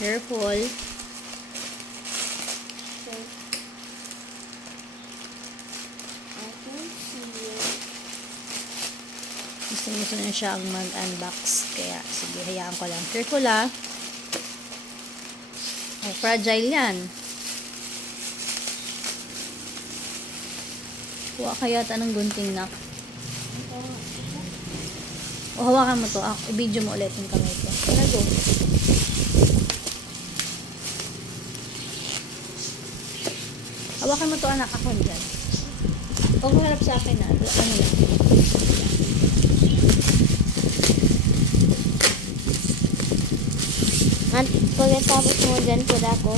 Careful. Okay. I can see it. Gusto na siyang mag-unbox. Kaya, sige, hayaan ko lang. Careful, ah. Oh, fragile yan. Kuha kaya ng gunting na. O, hawakan mo to. I-video mo ulit yung kamay ko. Tara, go. Hawakan mo to, anak. Ako dyan. Huwag mo harap sa akin, na. Ano lang. At pagkatapos mo dyan, pwede ako.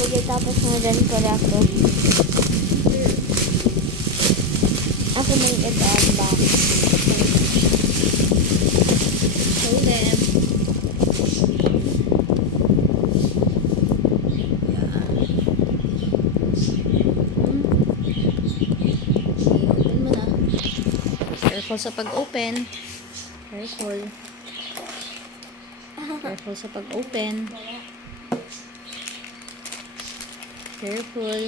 Pagkatapos mo dyan, pwede ako. Ako may i-unbox. Hold them. I-open mo na. Careful sa pag-open. Careful. Careful sa pag-open. Careful.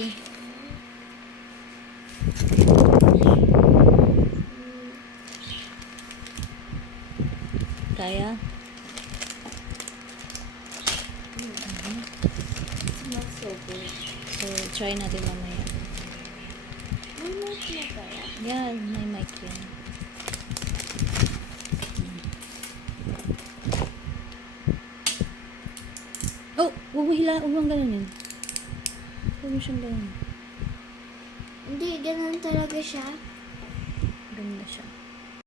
Kaya? Not so good. So, try natin mamaya. May mic na kaya? Yan, may mic yan. Oh, huwag mo hila, huwag mong ganunin. Huwag mo siyang ganunin. Hindi, ganun talaga siya. Ganun na siya.